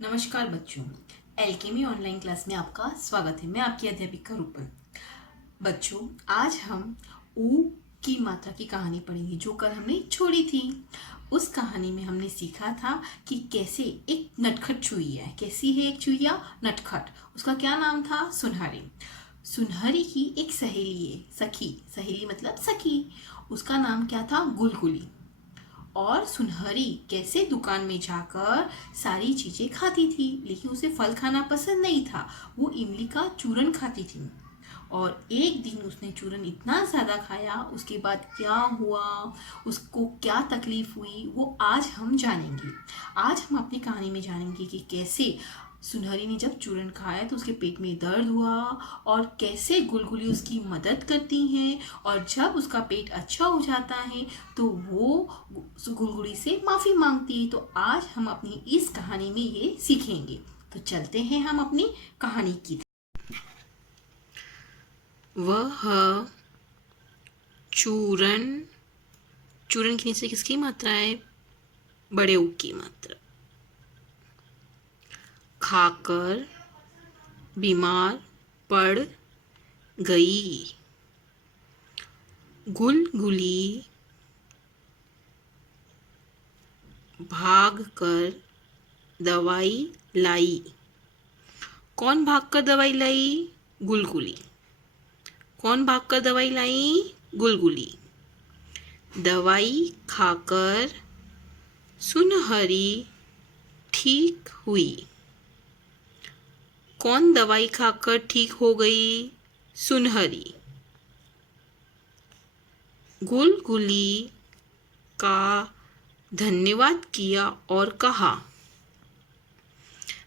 नमस्कार बच्चों, alchemy online class में आपका स्वागत है। मैं आपकी अध्यापिका रूपन। बच्चों, आज हम ऊ की मात्रा की कहानी पढ़ेंगे जो कल हमने छोड़ी थी। उस कहानी में हमने सीखा था कि कैसे एक नटखट चूहिया है। कैसी है एक चूहिया? नटखट। उसका क्या नाम था? सुनहरी। सुनहरी की एक सहेली है, सखी। सहेली मतलब सखी। उसका नाम क्या था? गुलगुली। और सुनहरी कैसे दुकान में जाकर सारी चीजें खाती थी, लेकिन उसे फल खाना पसंद नहीं था। वो इमली का चूरन खाती थी। और एक दिन उसने चूरन इतना ज़्यादा खाया, उसके बाद क्या हुआ, उसको क्या तकलीफ हुई, वो आज हम जानेंगे। आज हम अपनी कहानी में जानेंगे कि कैसे सुनहरी ने जब चूरन खाया तो उसके पेट में दर्द हुआ और कैसे गुलगुली उसकी मदद करती हैं, और जब उसका पेट अच्छा हो जाता है तो वो गुलगुली से माफ़ी मांगती है। तो आज हम अपनी इस कहानी में ये सीखेंगे। तो चलते हैं हम अपनी कहानी की। वह चूरन, चूरन के नीचे किसकी मात्रा है? बड़े ऊ की मात्रा। खाकर बीमार पड़ गई। गुलगुली भाग कर दवाई लाई। कौन भागकर दवाई लाई? गुलगुली। कौन भागकर दवाई लाई? गुलगुली। दवाई खाकर सुनहरी ठीक हुई। कौन दवाई खाकर ठीक हो गई? सुनहरी। गुलगुली का धन्यवाद किया और कहा।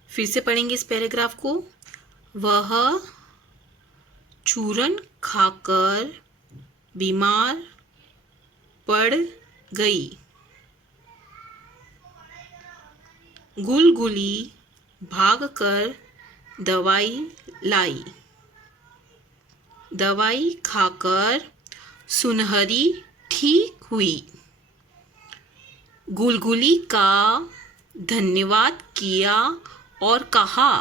फिर से पढ़ेंगे इस पैराग्राफ को। वह चूरन खाकर बीमार पड़ गई। गुलगुली भागकर दवाई लाई। दवाई खाकर सुनहरी ठीक हुई। गुलगुली का धन्यवाद किया और कहा।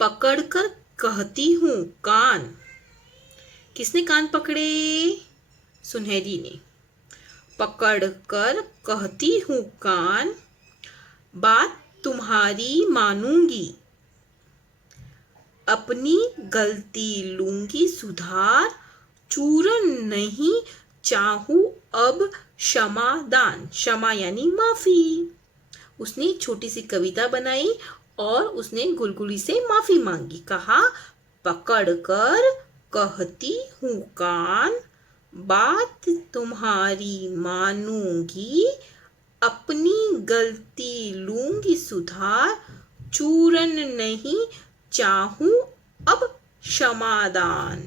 पकड़कर कहती हूँ कान। किसने कान पकड़े? सुनहरी ने। पकड़कर कहती हूँ कान, बात तुम्हारी मानूंगी। अपनी गलती लूंगी सुधार, चूरन नहीं चाहूं अब क्षमादान। क्षमा यानी माफी। उसने एक छोटी सी कविता बनाई और उसने गुलगुली से माफी मांगी। कहा, पकड़कर कहती हूँ कान, बात तुम्हारी मानूंगी। अपनी गलती लूंगी सुधार, चूरन नहीं चाहूं अब क्षमादान।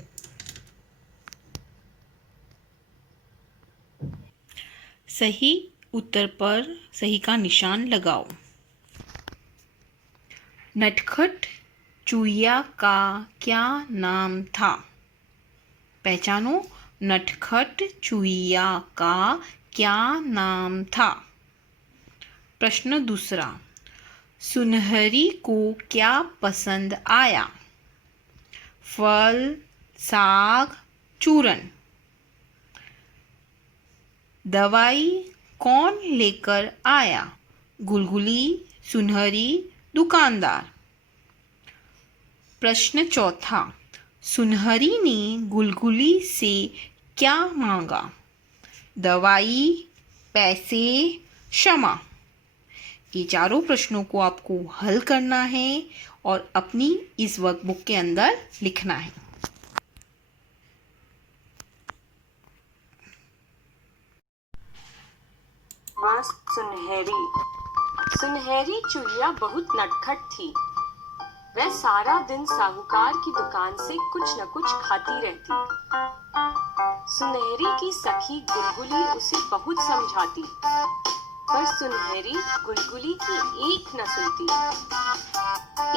सही उत्तर पर सही का निशान लगाओ। नटखट चूहिया का क्या नाम था? पहचानो, नटखट चूहिया का क्या नाम था? प्रश्न दूसरा, सुनहरी को क्या पसंद आया? फल, साग, चूरन। दवाई कौन लेकर आया? गुलगुली, सुनहरी, दुकानदार। प्रश्न चौथा, सुनहरी ने गुलगुली से क्या मांगा? दवाई, पैसे, क्षमा। ये चारों प्रश्नों को आपको हल करना है और अपनी इस वर्कबुक के अंदर लिखना है। माँ सुनहरी। सुनहरी चूहिया बहुत नटखट थी। वह सारा दिन साहूकार की दुकान से कुछ न कुछ खाती रहती। सुनहरी की सखी गुलगुली उसे बहुत समझाती, पर सुनहरी गुलगुली की एक न सुनती।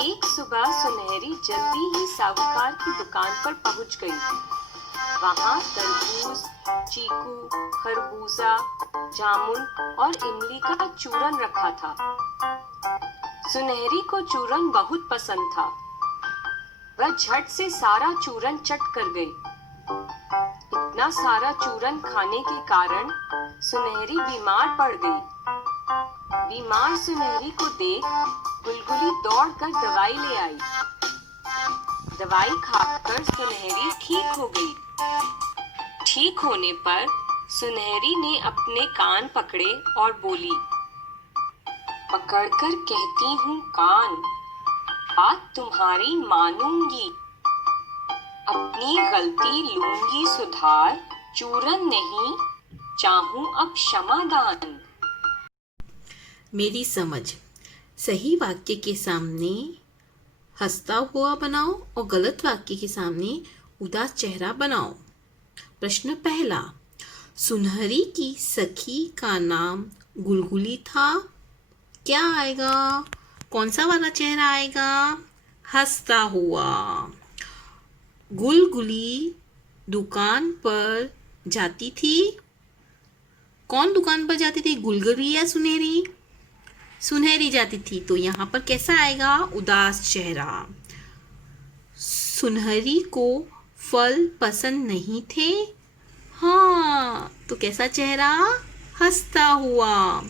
एक सुबह सुनहरी जल्दी ही साहूकार की दुकान पर पहुंच गई। वहाँ तरबूज, चीकू, खरबूजा, जामुन और इमली का चूरन रखा था। सुनहरी को चूरन बहुत पसंद था। वह झट से सारा चूरन चट कर गई। इतना सारा चूरन खाने के कारण सुनहरी बीमार पड़ गई। बीमार सुनहरी को देख गुलगुली दौड़कर दवाई ले आई। दवाई खाकर सुनहरी ठीक हो गई। ठीक होने पर सुनहरी ने अपने कान पकड़े और बोली, पकड़कर कहती हूँ कान, बात तुम्हारी मानूंगी। अपनी गलती लूंगी सुधार, चूरन नहीं चाहूं अब क्षमादान। मेरी समझ, सही वाक्य के सामने हंसता हुआ बनाओ और गलत वाक्य के सामने उदास चेहरा बनाओ। प्रश्न पहला, सुनहरी की सखी का नाम गुलगुली था। क्या आएगा? कौन सा वाला चेहरा आएगा? हंसता हुआ। गुलगुली दुकान पर जाती थी। कौन दुकान पर जाती थी, गुलगुली या सुनहरी? सुनहरी जाती थी, तो यहाँ पर कैसा आएगा? उदास चेहरा। सुनहरी को फल पसंद नहीं थे। हाँ, तो कैसा चेहरा? हंसता हुआ।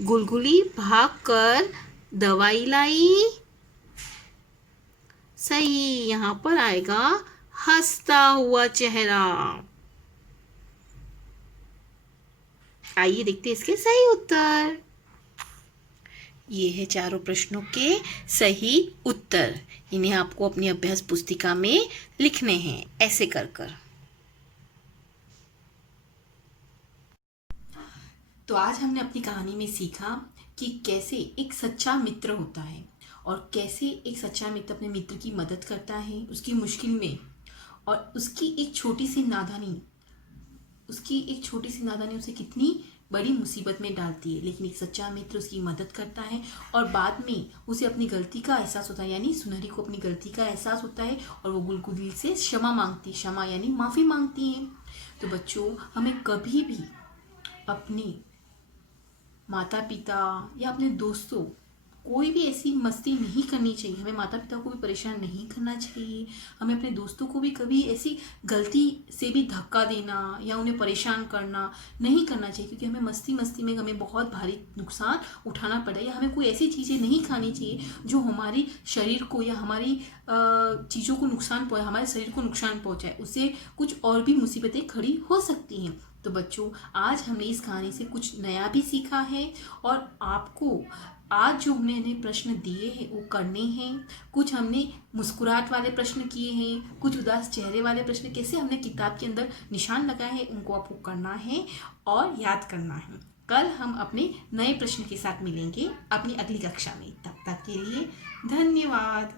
गुलगुली भागकर दवाई लाई। सही, यहाँ पर आएगा हंसता हुआ चेहरा। आइए देखते हैं इसके सही उत्तर। ये है चारों प्रश्नों के सही उत्तर। इन्हें आपको अपनी अभ्यास पुस्तिका में लिखने हैं, ऐसे कर कर। तो आज हमने अपनी कहानी में सीखा कि कैसे एक सच्चा मित्र होता है और कैसे एक सच्चा मित्र अपने मित्र की मदद करता है उसकी मुश्किल में, और उसकी एक छोटी सी नादानी उसे कितनी बड़ी मुसीबत में डालती है। लेकिन एक सच्चा मित्र उसकी मदद करता है और बाद में उसे अपनी गलती का एहसास होता है, यानी सुनहरी को अपनी गलती का एहसास होता है और वो गुलगुली से क्षमा यानी माफ़ी मांगती है। तो बच्चों, हमें कभी भी अपने माता पिता या अपने दोस्तों कोई भी ऐसी मस्ती नहीं करनी चाहिए। हमें माता पिता को भी परेशान नहीं करना चाहिए। हमें अपने दोस्तों को भी कभी ऐसी गलती से भी धक्का देना या उन्हें परेशान करना नहीं करना चाहिए, क्योंकि हमें मस्ती में हमें बहुत भारी नुकसान उठाना पड़े। या हमें कोई ऐसी चीज़ें नहीं खानी चाहिए जो हमारी शरीर को या हमारी चीज़ों को हमारे शरीर को नुकसान पहुँचाए। उससे कुछ और भी मुसीबतें खड़ी हो सकती हैं। तो बच्चों, आज हमने इस कहानी से कुछ नया भी सीखा है और आपको आज जो मैंने प्रश्न दिए हैं वो करने हैं। कुछ हमने मुस्कुराहट वाले प्रश्न किए हैं, कुछ उदास चेहरे वाले प्रश्न कैसे हमने किताब के अंदर निशान लगाए हैं, उनको आपको करना है और याद करना है। कल हम अपने नए प्रश्न के साथ मिलेंगे अपनी अगली कक्षा में। तब तक के लिए धन्यवाद।